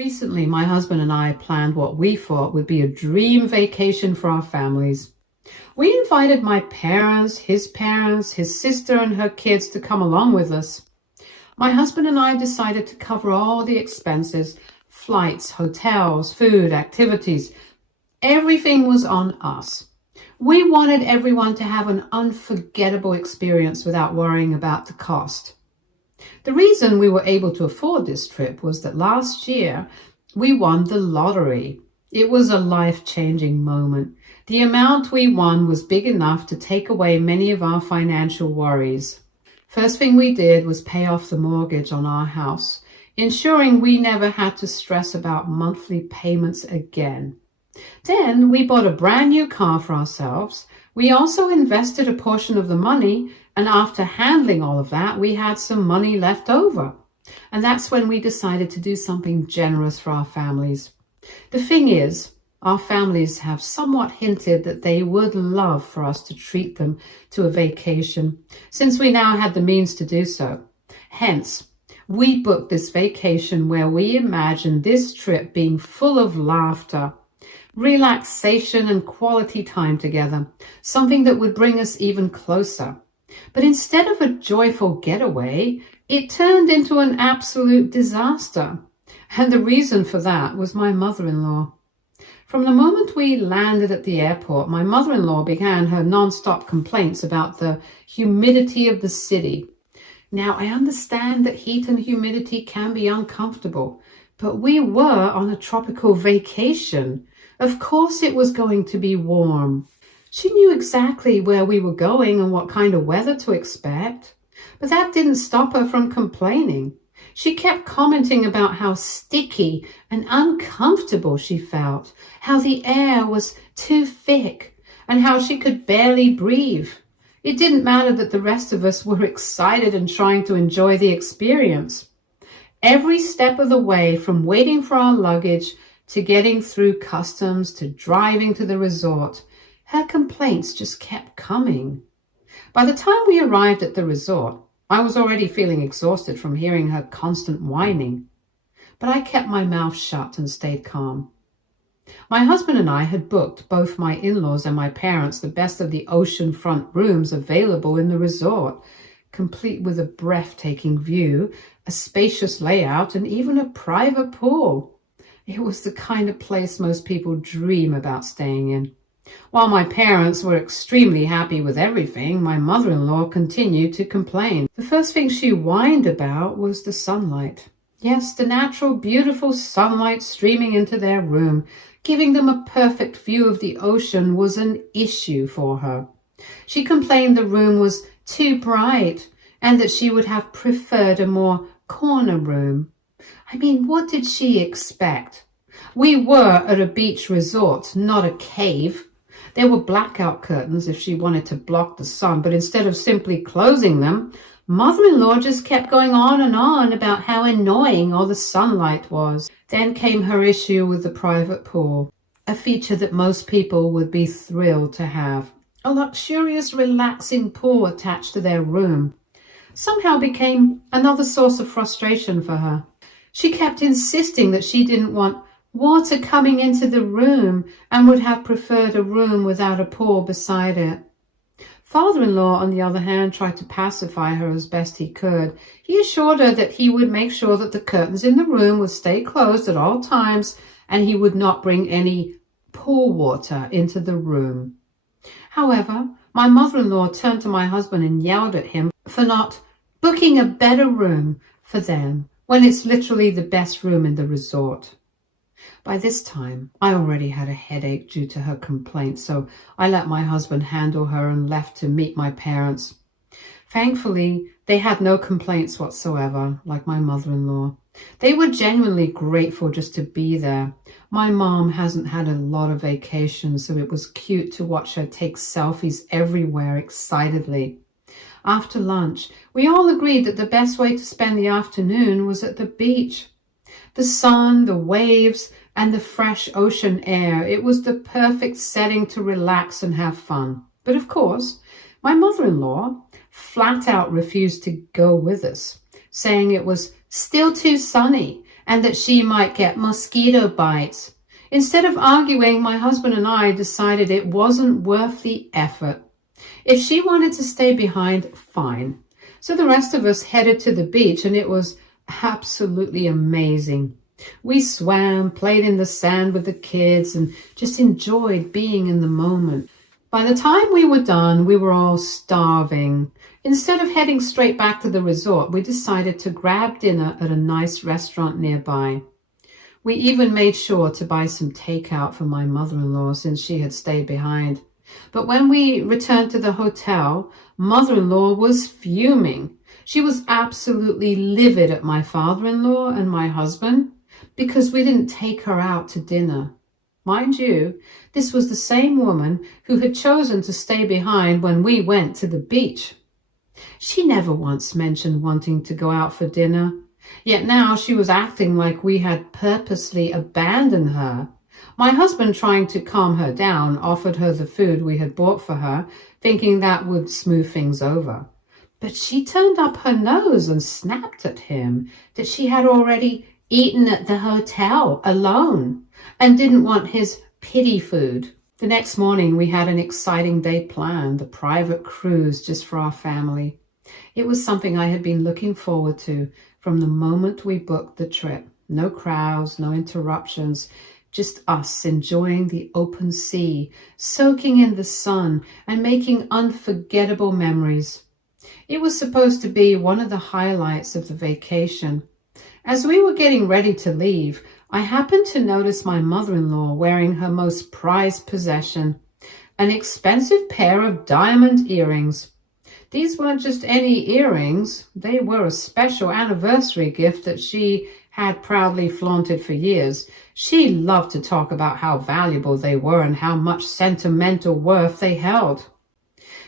Recently, my husband and I planned what we thought would be a dream vacation for our families. We invited my parents, his sister, and her kids to come along with us. My husband and I decided to cover all the expenses, flights, hotels, food, activities. Everything was on us. We wanted everyone to have an unforgettable experience without worrying about the cost. The reason we were able to afford this trip was that last year we won the lottery. It was a life-changing moment. The amount we won was big enough to take away many of our financial worries. First thing we did was pay off the mortgage on our house, ensuring we never had to stress about monthly payments again. Then we bought a brand new car for ourselves. We also invested a portion of the money, and after handling all of that, we had some money left over. And that's when we decided to do something generous for our families. The thing is, our families have somewhat hinted that they would love for us to treat them to a vacation, since we now had the means to do so. Hence, we booked this vacation where we imagined this trip being full of laughter, relaxation, and quality time together, something that would bring us even closer. But instead of a joyful getaway, it turned into an absolute disaster. And the reason for that was my mother-in-law. From the moment we landed at the airport, my mother-in-law began her non-stop complaints about the humidity of the city. Now, I understand that heat and humidity can be uncomfortable, but we were on a tropical vacation. Of course it was going to be warm. She knew exactly where we were going and what kind of weather to expect. But that didn't stop her from complaining. She kept commenting about how sticky and uncomfortable she felt, how the air was too thick, and how she could barely breathe. It didn't matter that the rest of us were excited and trying to enjoy the experience. Every step of the way, from waiting for our luggage to getting through customs to driving to the resort, her complaints just kept coming. By the time we arrived at the resort, I was already feeling exhausted from hearing her constant whining. But I kept my mouth shut and stayed calm. My husband and I had booked both my in-laws and my parents the best of the oceanfront rooms available in the resort, complete with a breathtaking view, a spacious layout, and even a private pool. It was the kind of place most people dream about staying in. While my parents were extremely happy with everything, my mother-in-law continued to complain. The first thing she whined about was the sunlight. Yes, the natural, beautiful sunlight streaming into their room, giving them a perfect view of the ocean, was an issue for her. She complained the room was too bright and that she would have preferred a more corner room. I mean, what did she expect? We were at a beach resort, not a cave. There were blackout curtains if she wanted to block the sun, but instead of simply closing them, mother-in-law just kept going on and on about how annoying all the sunlight was. Then came her issue with the private pool, a feature that most people would be thrilled to have. A luxurious, relaxing pool attached to their room somehow became another source of frustration for her. She kept insisting that she didn't want water coming into the room and would have preferred a room without a pool beside it. Father-in-law, on the other hand, tried to pacify her as best he could. He assured her that he would make sure that the curtains in the room would stay closed at all times and he would not bring any pool water into the room. However, my mother-in-law turned to my husband and yelled at him for not booking a better room for them when it's literally the best room in the resort. By this time, I already had a headache due to her complaints, so I let my husband handle her and left to meet my parents. Thankfully, they had no complaints whatsoever, like my mother-in-law. They were genuinely grateful just to be there. My mom hasn't had a lot of vacations, so it was cute to watch her take selfies everywhere excitedly. After lunch, we all agreed that the best way to spend the afternoon was at the beach. The sun, the waves, and the fresh ocean air. It was the perfect setting to relax and have fun. But of course, my mother-in-law flat out refused to go with us, saying it was still too sunny and that she might get mosquito bites. Instead of arguing, my husband and I decided it wasn't worth the effort. If she wanted to stay behind, fine. So the rest of us headed to the beach, and it was absolutely amazing. We swam, played in the sand with the kids, and just enjoyed being in the moment. By the time we were done, we were all starving. Instead of heading straight back to the resort, we decided to grab dinner at a nice restaurant nearby. We even made sure to buy some takeout for my mother-in-law since she had stayed behind. But when we returned to the hotel, mother-in-law was fuming. She was absolutely livid at my father-in-law and my husband because we didn't take her out to dinner. Mind you, this was the same woman who had chosen to stay behind when we went to the beach. She never once mentioned wanting to go out for dinner, yet now she was acting like we had purposely abandoned her. My husband, trying to calm her down, offered her the food we had bought for her, thinking that would smooth things over. But she turned up her nose and snapped at him that she had already eaten at the hotel alone and didn't want his pity food. The next morning we had an exciting day planned, a private cruise just for our family. It was something I had been looking forward to from the moment we booked the trip. No crowds, no interruptions, just us enjoying the open sea, soaking in the sun and making unforgettable memories. It was supposed to be one of the highlights of the vacation. As we were getting ready to leave, I happened to notice my mother-in-law wearing her most prized possession, an expensive pair of diamond earrings. These weren't just any earrings, they were a special anniversary gift that she had proudly flaunted for years. She loved to talk about how valuable they were and how much sentimental worth they held.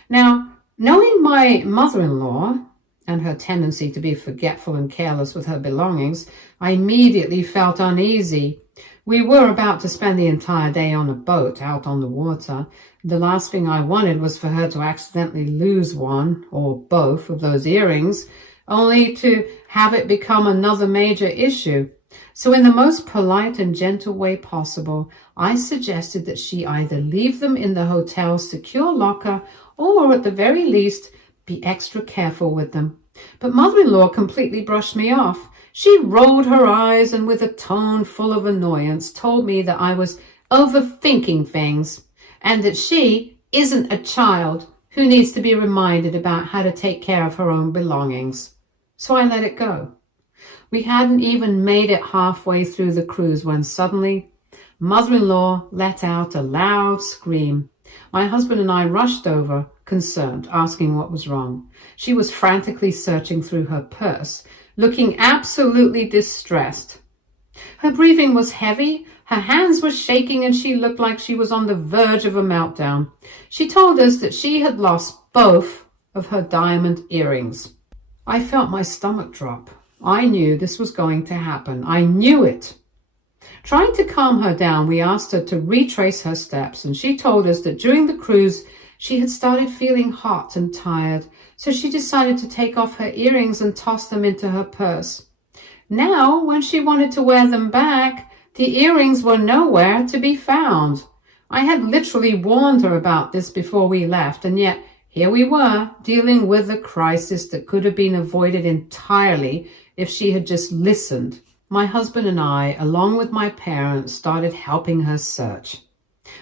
Now, knowing my mother-in-law and her tendency to be forgetful and careless with her belongings, I immediately felt uneasy. We were about to spend the entire day on a boat out on the water. The last thing I wanted was for her to accidentally lose one or both of those earrings, only to have it become another major issue. So in the most polite and gentle way possible, I suggested that she either leave them in the hotel's secure locker or at the very least be extra careful with them. But mother-in-law completely brushed me off. She rolled her eyes and with a tone full of annoyance told me that I was overthinking things and that she isn't a child who needs to be reminded about how to take care of her own belongings. So I let it go. We hadn't even made it halfway through the cruise when suddenly mother-in-law let out a loud scream. My husband and I rushed over, concerned, asking what was wrong. She was frantically searching through her purse, looking absolutely distressed. Her breathing was heavy, her hands were shaking, and she looked like she was on the verge of a meltdown. She told us that she had lost both of her diamond earrings. I felt my stomach drop. I knew this was going to happen. I knew it. Trying to calm her down, we asked her to retrace her steps, and she told us that during the cruise, she had started feeling hot and tired, so she decided to take off her earrings and toss them into her purse. Now, when she wanted to wear them back, the earrings were nowhere to be found. I had literally warned her about this before we left, and yet here we were, dealing with a crisis that could have been avoided entirely if she had just listened. My husband and I, along with my parents, started helping her search.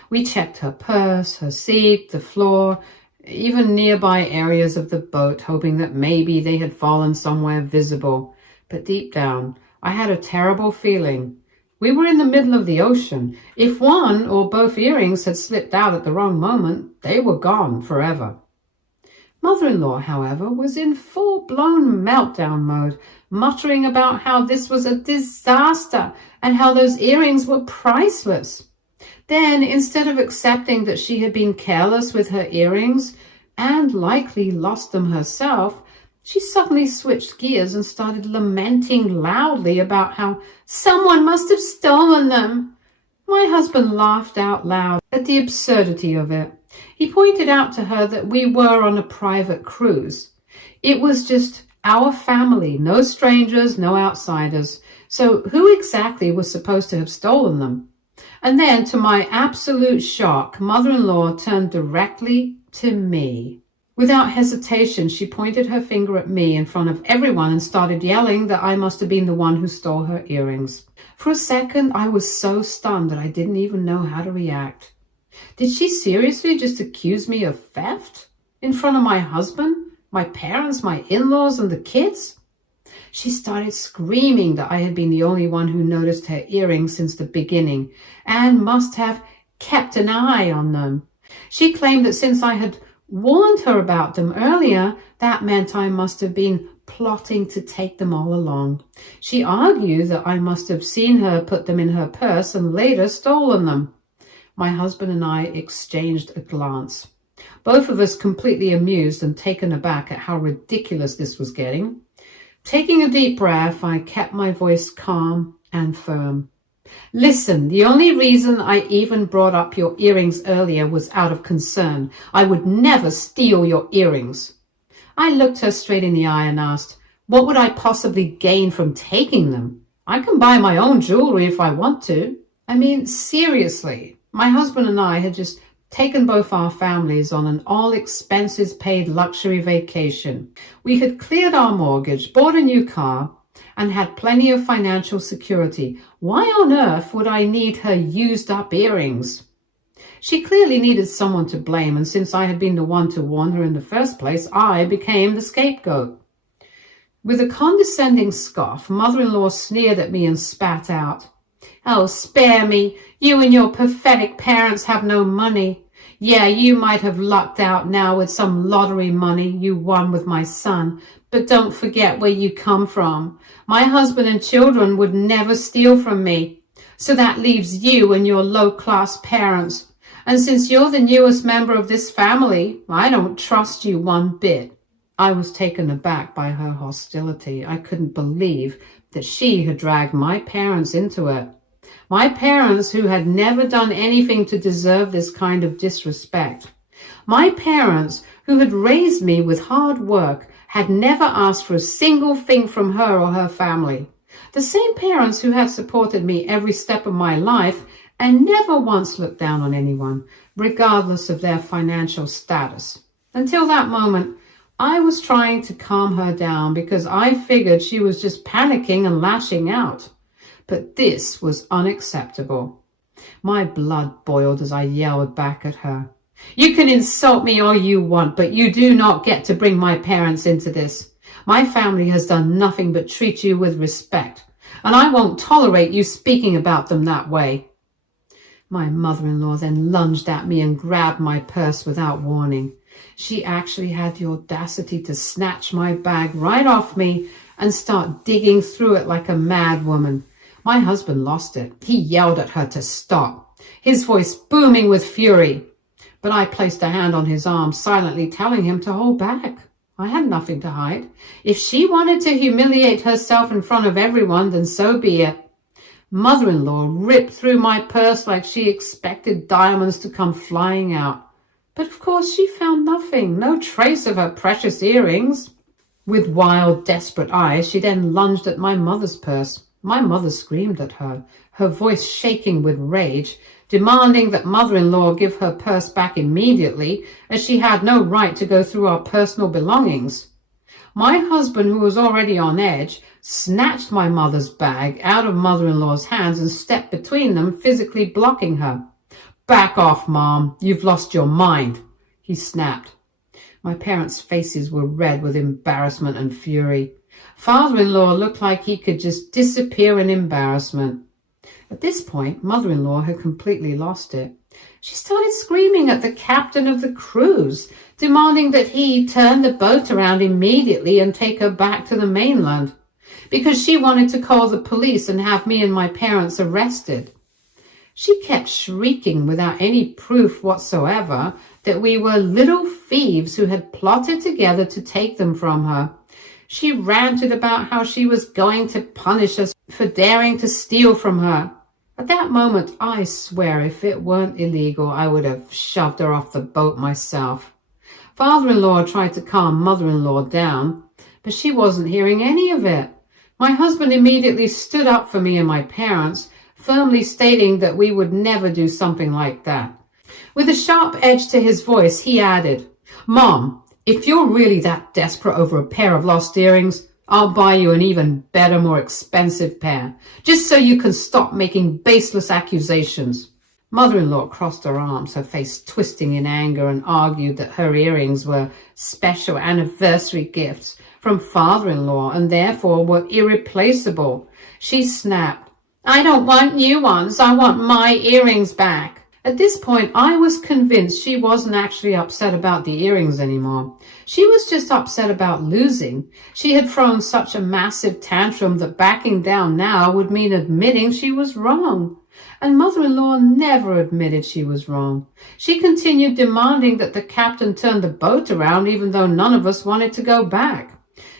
We checked her purse, her seat, the floor, even nearby areas of the boat, hoping that maybe they had fallen somewhere visible. But deep down, I had a terrible feeling. We were in the middle of the ocean. If one or both earrings had slipped out at the wrong moment, they were gone forever. Mother-in-law, however, was in full-blown meltdown mode, muttering about how this was a disaster and how those earrings were priceless. Then, instead of accepting that she had been careless with her earrings and likely lost them herself, she suddenly switched gears and started lamenting loudly about how someone must have stolen them. My husband laughed out loud at the absurdity of it. He pointed out to her that we were on a private cruise. It was just our family, no strangers, no outsiders. So who exactly was supposed to have stolen them? And then, to my absolute shock, mother-in-law turned directly to me. Without hesitation, she pointed her finger at me in front of everyone and started yelling that I must have been the one who stole her earrings. For a second, I was so stunned that I didn't even know how to react. Did she seriously just accuse me of theft? In front of my husband, my parents, my in-laws, and the kids? She started screaming that I had been the only one who noticed her earrings since the beginning and must have kept an eye on them. She claimed that since I had warned her about them earlier, that meant I must have been plotting to take them all along. She argued that I must have seen her put them in her purse and later stolen them. My husband and I exchanged a glance, both of us completely amused and taken aback at how ridiculous this was getting. Taking a deep breath, I kept my voice calm and firm. Listen, the only reason I even brought up your earrings earlier was out of concern. I would never steal your earrings. I looked her straight in the eye and asked, what would I possibly gain from taking them? I can buy my own jewelry if I want to. I mean, seriously, my husband and I had just taken both our families on an all-expenses-paid luxury vacation. We had cleared our mortgage, bought a new car, and had plenty of financial security. Why on earth would I need her used-up earrings? She clearly needed someone to blame, and since I had been the one to warn her in the first place, I became the scapegoat. With a condescending scoff, mother-in-law sneered at me and spat out, "Oh, spare me. You and your pathetic parents have no money. Yeah, you might have lucked out now with some lottery money you won with my son, but don't forget where you come from. My husband and children would never steal from me. So that leaves you and your low-class parents. And since you're the newest member of this family, I don't trust you one bit." I was taken aback by her hostility. I couldn't believe that she had dragged my parents into it. My parents, who had never done anything to deserve this kind of disrespect. My parents, who had raised me with hard work, had never asked for a single thing from her or her family. The same parents who had supported me every step of my life and never once looked down on anyone, regardless of their financial status. Until that moment, I was trying to calm her down because I figured she was just panicking and lashing out. But this was unacceptable. My blood boiled as I yelled back at her. "You can insult me all you want, but you do not get to bring my parents into this. My family has done nothing but treat you with respect, and I won't tolerate you speaking about them that way." My mother-in-law then lunged at me and grabbed my purse without warning. She actually had the audacity to snatch my bag right off me and start digging through it like a mad woman. My husband lost it. He yelled at her to stop, his voice booming with fury. But I placed a hand on his arm, silently telling him to hold back. I had nothing to hide. If she wanted to humiliate herself in front of everyone, then so be it. Mother-in-law ripped through my purse like she expected diamonds to come flying out. But of course she found nothing, no trace of her precious earrings. With wild, desperate eyes, she then lunged at my mother's purse. My mother screamed at her, her voice shaking with rage, demanding that mother-in-law give her purse back immediately, as she had no right to go through our personal belongings. My husband, who was already on edge, snatched my mother's bag out of mother-in-law's hands and stepped between them, physically blocking her. "Back off, Mom. You've lost your mind," he snapped. My parents' faces were red with embarrassment and fury. Father-in-law looked like he could just disappear in embarrassment. At this point, mother-in-law had completely lost it. She started screaming at the captain of the cruise, demanding that he turn the boat around immediately and take her back to the mainland, because she wanted to call the police and have me and my parents arrested. She kept shrieking without any proof whatsoever that we were little thieves who had plotted together to take them from her. She ranted about how she was going to punish us for daring to steal from her. At that moment, I swear if it weren't illegal, I would have shoved her off the boat myself. Father-in-law tried to calm mother-in-law down, but she wasn't hearing any of it. My husband immediately stood up for me and my parents, firmly stating that we would never do something like that. With a sharp edge to his voice, he added, "Mom, if you're really that desperate over a pair of lost earrings, I'll buy you an even better, more expensive pair, just so you can stop making baseless accusations." Mother-in-law crossed her arms, her face twisting in anger, and argued that her earrings were special anniversary gifts from father-in-law and therefore were irreplaceable. She snapped, "I don't want new ones. I want my earrings back." At this point, I was convinced she wasn't actually upset about the earrings anymore. She was just upset about losing. She had thrown such a massive tantrum that backing down now would mean admitting she was wrong. And mother-in-law never admitted she was wrong. She continued demanding that the captain turn the boat around even though none of us wanted to go back.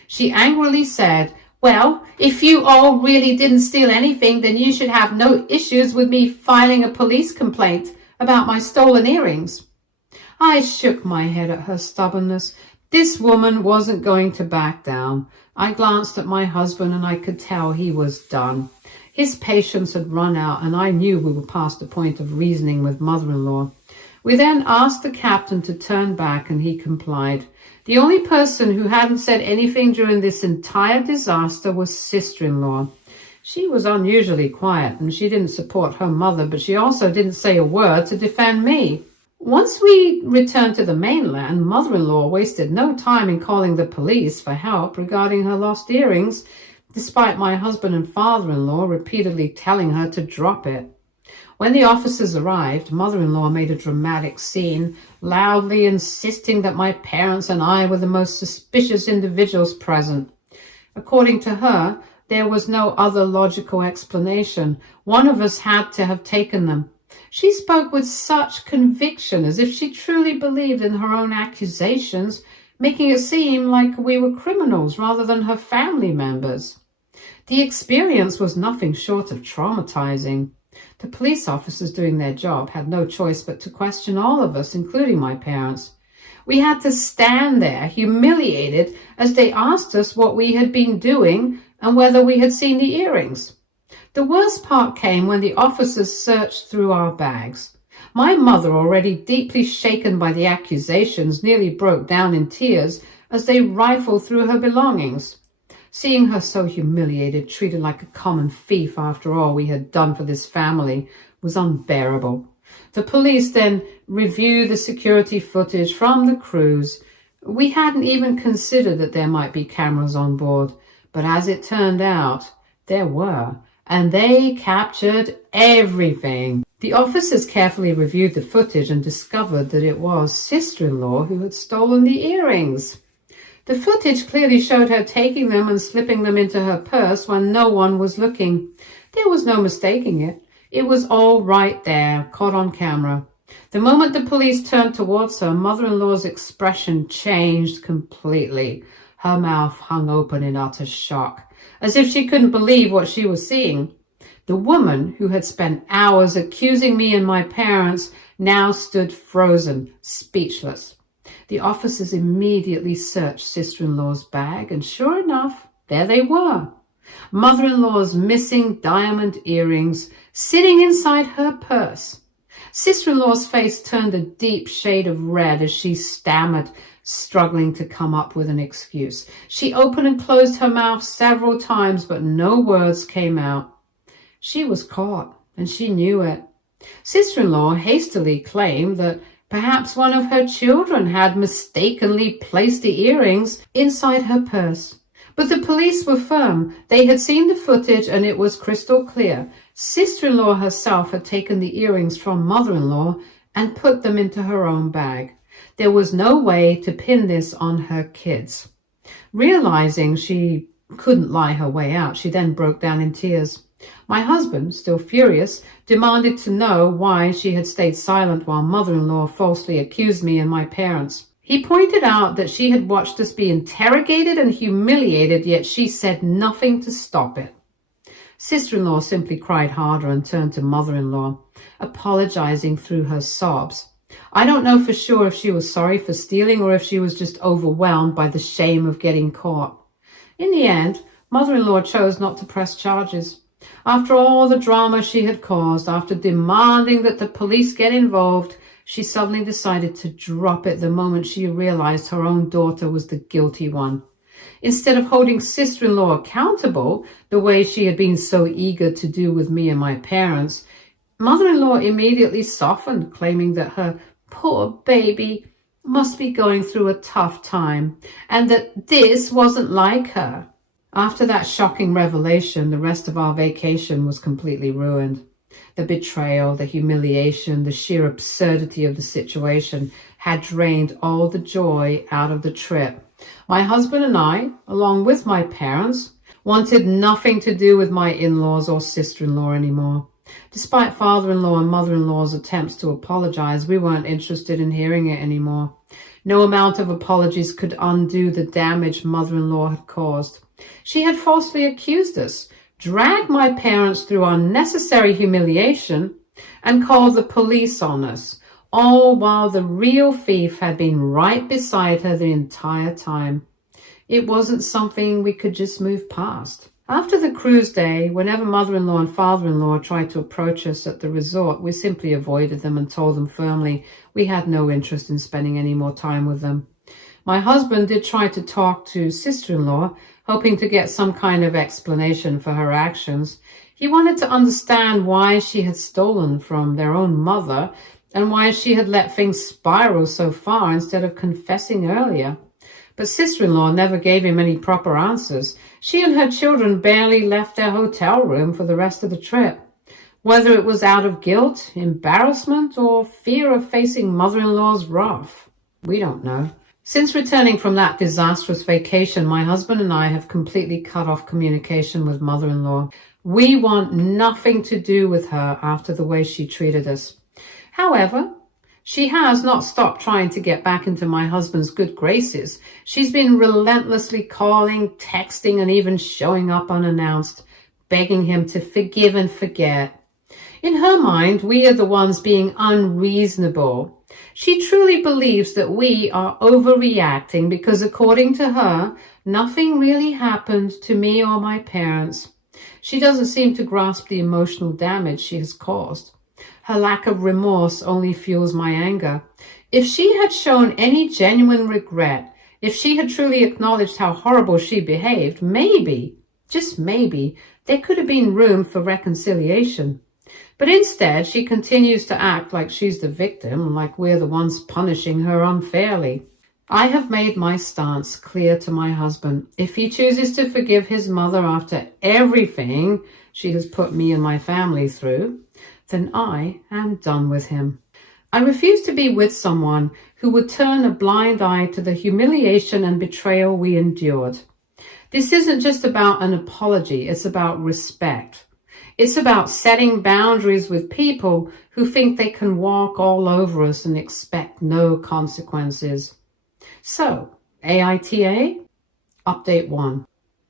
She angrily said, "Well, if you all really didn't steal anything, then you should have no issues with me filing a police complaint about my stolen earrings." I shook my head at her stubbornness. This woman wasn't going to back down. I glanced at my husband and I could tell he was done. His patience had run out and I knew we were past the point of reasoning with mother-in-law. We then asked the captain to turn back and he complied. The only person who hadn't said anything during this entire disaster was sister-in-law. She was unusually quiet and she didn't support her mother, but she also didn't say a word to defend me. Once we returned to the mainland, mother-in-law wasted no time in calling the police for help regarding her lost earrings, despite my husband and father-in-law repeatedly telling her to drop it. When the officers arrived, mother-in-law made a dramatic scene, loudly insisting that my parents and I were the most suspicious individuals present. According to her, there was no other logical explanation. One of us had to have taken them. She spoke with such conviction, as if she truly believed in her own accusations, making it seem like we were criminals rather than her family members. The experience was nothing short of traumatizing. The police officers doing their job had no choice but to question all of us, including my parents. We had to stand there, humiliated, as they asked us what we had been doing and whether we had seen the earrings. The worst part came when the officers searched through our bags. My mother, already deeply shaken by the accusations, nearly broke down in tears as they rifled through her belongings. Seeing her so humiliated, treated like a common thief after all we had done for this family, was unbearable. The police then reviewed the security footage from the cruise. We hadn't even considered that there might be cameras on board, but as it turned out, there were, and they captured everything. The officers carefully reviewed the footage and discovered that it was sister-in-law who had stolen the earrings. The footage clearly showed her taking them and slipping them into her purse when no one was looking. There was no mistaking it. It was all right there, caught on camera. The moment the police turned towards her, mother-in-law's expression changed completely. Her mouth hung open in utter shock, as if she couldn't believe what she was seeing. The woman who had spent hours accusing me and my parents now stood frozen, speechless. The officers immediately searched sister-in-law's bag, and sure enough, there they were. Mother-in-law's missing diamond earrings sitting inside her purse. Sister-in-law's face turned a deep shade of red as she stammered, struggling to come up with an excuse. She opened and closed her mouth several times, but no words came out. She was caught, and she knew it. Sister-in-law hastily claimed that perhaps one of her children had mistakenly placed the earrings inside her purse. But the police were firm. They had seen the footage and it was crystal clear. Sister-in-law herself had taken the earrings from mother-in-law and put them into her own bag. There was no way to pin this on her kids. Realizing she couldn't lie her way out, she then broke down in tears. My husband, still furious, demanded to know why she had stayed silent while mother-in-law falsely accused me and my parents. He pointed out that she had watched us be interrogated and humiliated, yet she said nothing to stop it. Sister-in-law simply cried harder and turned to mother-in-law, apologizing through her sobs. I don't know for sure if she was sorry for stealing or if she was just overwhelmed by the shame of getting caught. In the end, Mother-in-law chose not to press charges. After all the drama she had caused, after demanding that the police get involved, she suddenly decided to drop it the moment she realized her own daughter was the guilty one. Instead of holding sister-in-law accountable the way she had been so eager to do with me and my parents, mother-in-law immediately softened, claiming that her poor baby must be going through a tough time and that this wasn't like her. After that shocking revelation, the rest of our vacation was completely ruined. The betrayal, the humiliation, the sheer absurdity of the situation had drained all the joy out of the trip. My husband and I, along with my parents, wanted nothing to do with my in-laws or sister-in-law anymore. Despite father-in-law and mother-in-law's attempts to apologize, we weren't interested in hearing it anymore. No amount of apologies could undo the damage mother-in-law had caused. She had falsely accused us, dragged my parents through unnecessary humiliation, and called the police on us, all while the real thief had been right beside her the entire time. It wasn't something we could just move past. After the cruise day, whenever mother-in-law and father-in-law tried to approach us at the resort, we simply avoided them and told them firmly we had no interest in spending any more time with them. My husband did try to talk to sister-in-law, hoping to get some kind of explanation for her actions. He wanted to understand why she had stolen from their own mother and why she had let things spiral so far instead of confessing earlier. But sister-in-law never gave him any proper answers. She and her children barely left their hotel room for the rest of the trip. Whether it was out of guilt, embarrassment, or fear of facing mother-in-law's wrath, we don't know. Since returning from that disastrous vacation, my husband and I have completely cut off communication with mother-in-law. We want nothing to do with her after the way she treated us. However, she has not stopped trying to get back into my husband's good graces. She's been relentlessly calling, texting, and even showing up unannounced, begging him to forgive and forget. In her mind, we are the ones being unreasonable. She truly believes that we are overreacting because, according to her, nothing really happened to me or my parents. She doesn't seem to grasp the emotional damage she has caused. Her lack of remorse only fuels my anger. If she had shown any genuine regret, if she had truly acknowledged how horrible she behaved, maybe, just maybe, there could have been room for reconciliation. But instead, she continues to act like she's the victim, like we're the ones punishing her unfairly. I have made my stance clear to my husband. If he chooses to forgive his mother after everything she has put me and my family through, then I am done with him. I refuse to be with someone who would turn a blind eye to the humiliation and betrayal we endured. This isn't just about an apology, it's about respect. It's about setting boundaries with people who think they can walk all over us and expect no consequences. So, AITA, Update 1.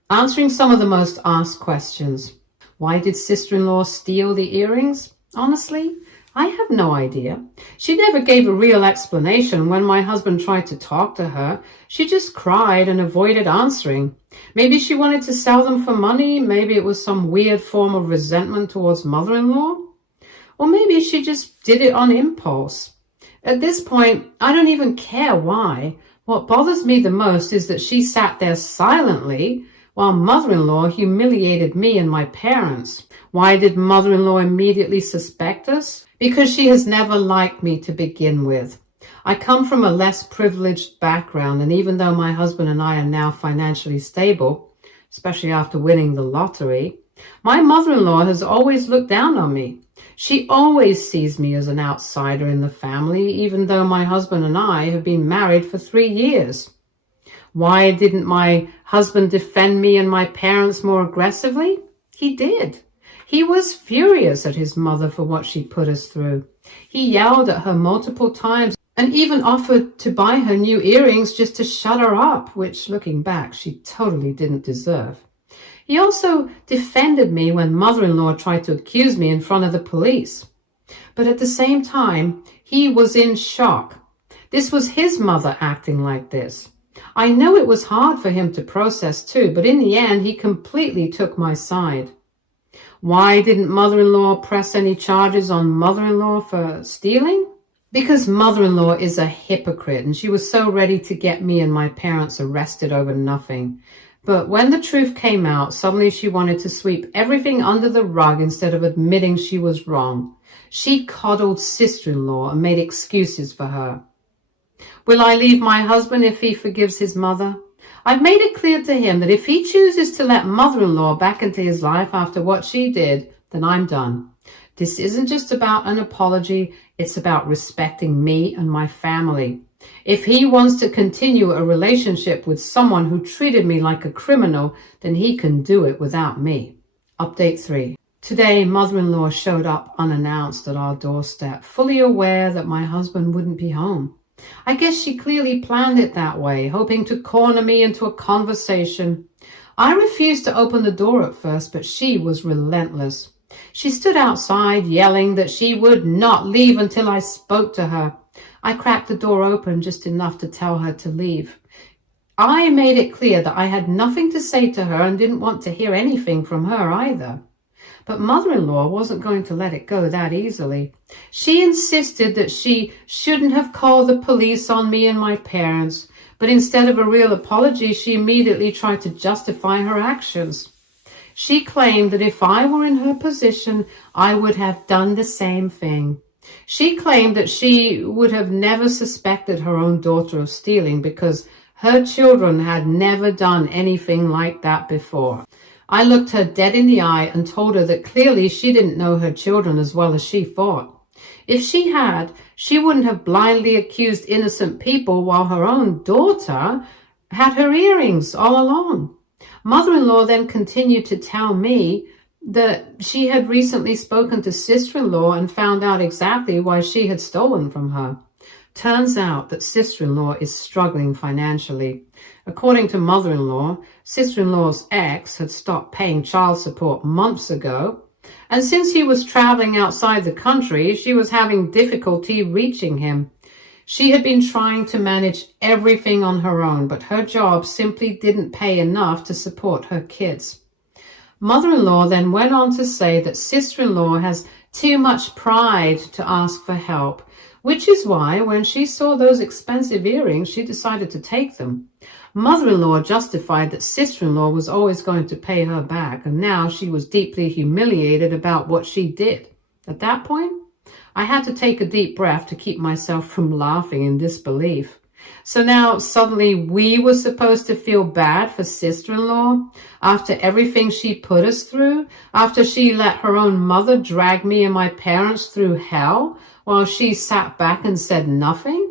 Answering some of the most asked questions. Why did sister-in-law steal the earrings? Honestly, I have no idea. She never gave a real explanation when my husband tried to talk to her. She just cried and avoided answering. Maybe she wanted to sell them for money. Maybe it was some weird form of resentment towards mother-in-law. Or maybe she just did it on impulse. At this point, I don't even care why. What bothers me the most is that she sat there silently while mother-in-law humiliated me and my parents. Why did mother-in-law immediately suspect us? Because she has never liked me to begin with. I come from a less privileged background, and even though my husband and I are now financially stable, especially after winning the lottery, my mother-in-law has always looked down on me. She always sees me as an outsider in the family, even though my husband and I have been married for 3 years. Why didn't my husband defend me and my parents more aggressively? He did. He was furious at his mother for what she put us through. He yelled at her multiple times and even offered to buy her new earrings just to shut her up, which, looking back, she totally didn't deserve. He also defended me when mother-in-law tried to accuse me in front of the police. But at the same time, he was in shock. This was his mother acting like this. I know it was hard for him to process too, but in the end, he completely took my side. Why didn't mother-in-law press any charges on mother-in-law for stealing? Because mother-in-law is a hypocrite, and she was so ready to get me and my parents arrested over nothing. But when the truth came out, suddenly she wanted to sweep everything under the rug instead of admitting she was wrong. She coddled sister-in-law and made excuses for her. Will I leave my husband if he forgives his mother? I've made it clear to him that if he chooses to let mother-in-law back into his life after what she did, then I'm done. This isn't just about an apology, it's about respecting me and my family. If he wants to continue a relationship with someone who treated me like a criminal, then he can do it without me. Update 3. Today, mother-in-law showed up unannounced at our doorstep, fully aware that my husband wouldn't be home. I guess she clearly planned it that way, hoping to corner me into a conversation. I refused to open the door at first, but she was relentless. She stood outside, yelling that she would not leave until I spoke to her. I cracked the door open just enough to tell her to leave. I made it clear that I had nothing to say to her and didn't want to hear anything from her either. But mother-in-law wasn't going to let it go that easily. She insisted that she shouldn't have called the police on me and my parents, but instead of a real apology, she immediately tried to justify her actions. She claimed that if I were in her position, I would have done the same thing. She claimed that she would have never suspected her own daughter of stealing because her children had never done anything like that before. I looked her dead in the eye and told her that clearly she didn't know her children as well as she thought. If she had, she wouldn't have blindly accused innocent people while her own daughter had her earrings all along. Mother-in-law then continued to tell me that she had recently spoken to sister-in-law and found out exactly why she had stolen from her. Turns out that sister-in-law is struggling financially. According to mother-in-law, sister-in-law's ex had stopped paying child support months ago, and since he was traveling outside the country, she was having difficulty reaching him. She had been trying to manage everything on her own, but her job simply didn't pay enough to support her kids. Mother-in-law then went on to say that sister-in-law has too much pride to ask for help, which is why when she saw those expensive earrings, she decided to take them. Mother-in-law justified that sister-in-law was always going to pay her back, and now she was deeply humiliated about what she did. At that point, I had to take a deep breath to keep myself from laughing in disbelief. So now suddenly we were supposed to feel bad for sister-in-law after everything she put us through, after she let her own mother drag me and my parents through hell while she sat back and said nothing?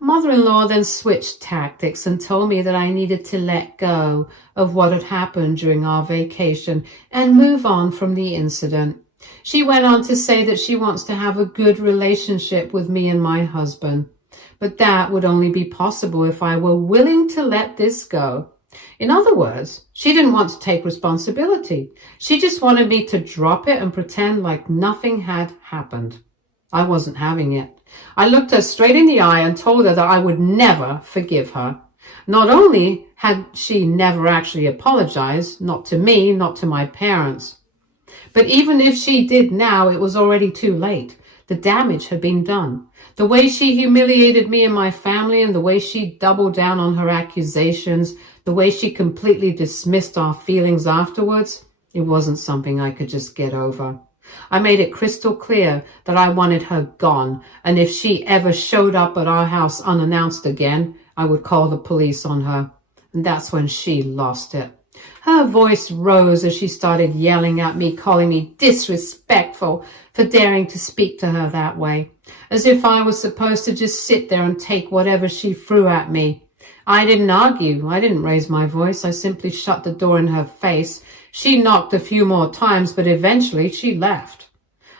Mother-in-law then switched tactics and told me that I needed to let go of what had happened during our vacation and move on from the incident. She went on to say that she wants to have a good relationship with me and my husband, but that would only be possible if I were willing to let this go. In other words, she didn't want to take responsibility. She just wanted me to drop it and pretend like nothing had happened. I wasn't having it. I looked her straight in the eye and told her that I would never forgive her. Not only had she never actually apologized, not to me, not to my parents, but even if she did now, it was already too late. The damage had been done. The way she humiliated me and my family, and the way she doubled down on her accusations, the way she completely dismissed our feelings afterwards, it wasn't something I could just get over. I made it crystal clear that I wanted her gone, and if she ever showed up at our house unannounced again, I would call the police on her. And that's when she lost it. Her voice rose as she started yelling at me, calling me disrespectful for daring to speak to her that way, as if I was supposed to just sit there and take whatever she threw at me. I didn't argue. I didn't raise my voice. I simply shut the door in her face. She knocked a few more times, but eventually she left.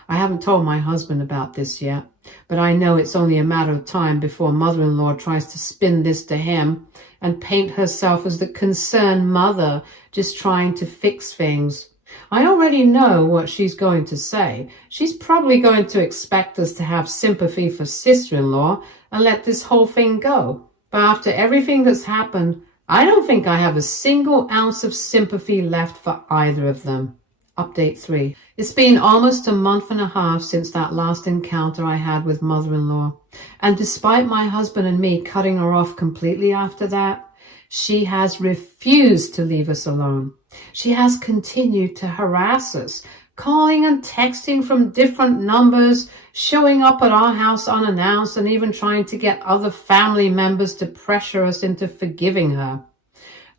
I haven't told my husband about this yet, but I know it's only a matter of time before mother-in-law tries to spin this to him and paint herself as the concerned mother just trying to fix things. I already know what she's going to say. She's probably going to expect us to have sympathy for sister-in-law and let this whole thing go. But after everything that's happened, I don't think I have a single ounce of sympathy left for either of them. Update 3. It's been almost a month and a half since that last encounter I had with mother-in-law. And despite my husband and me cutting her off completely after that, she has refused to leave us alone. She has continued to harass us, calling and texting from different numbers, showing up at our house unannounced, and even trying to get other family members to pressure us into forgiving her.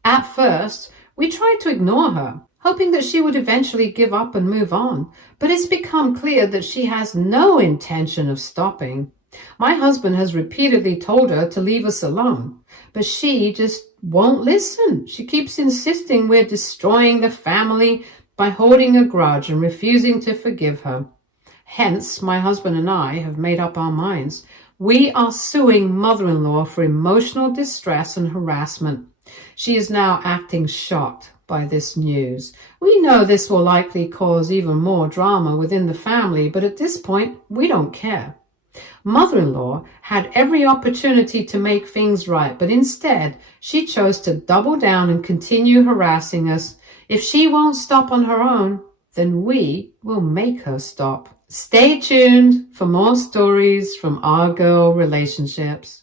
At first, we tried to ignore her, hoping that she would eventually give up and move on, but it's become clear that she has no intention of stopping. My husband has repeatedly told her to leave us alone, but she just won't listen. She keeps insisting we're destroying the family by holding a grudge and refusing to forgive her. Hence, my husband and I have made up our minds. We are suing mother-in-law for emotional distress and harassment. She is now acting shocked by this news. We know this will likely cause even more drama within the family, but at this point, we don't care. Mother-in-law had every opportunity to make things right, but instead, she chose to double down and continue harassing us. If she won't stop on her own, then we will make her stop. Stay tuned for more stories from our girl relationships.